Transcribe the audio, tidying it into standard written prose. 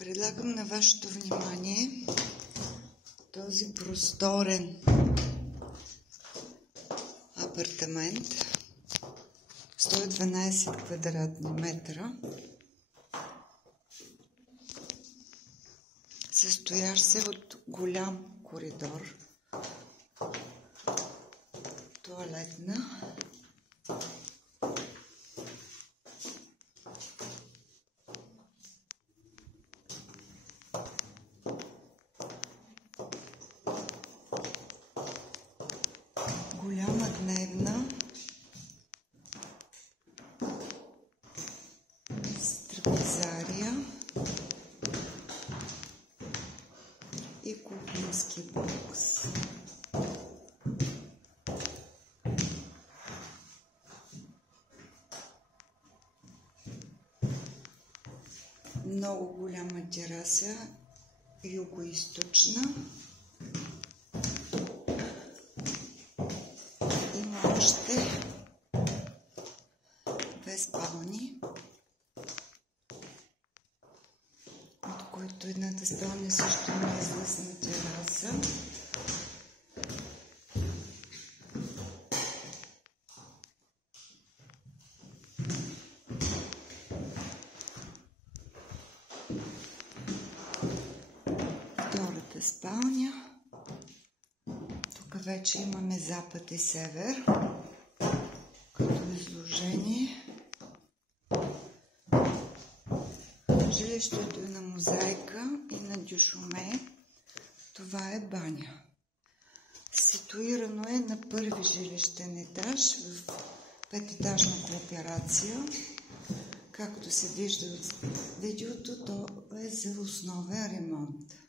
Предлагам на вашето внимание този просторен апартамент, 112 квадратни метра, състоящ се от голям коридор, тоалетна, голяма дневна с трапезария и кухненски бокс. Много голяма тераса, югоизточна. Има още две спални, от които едната спалня също има излъзна тераса. Втората спалня. Тук вече имаме запад и север като изложение. Жилището е на мозайка и на дюшуме. Това е баня. Ситуирано е на първи жилищен етаж в пететажна кооперация. Както се вижда от видеото, то е за основен ремонт.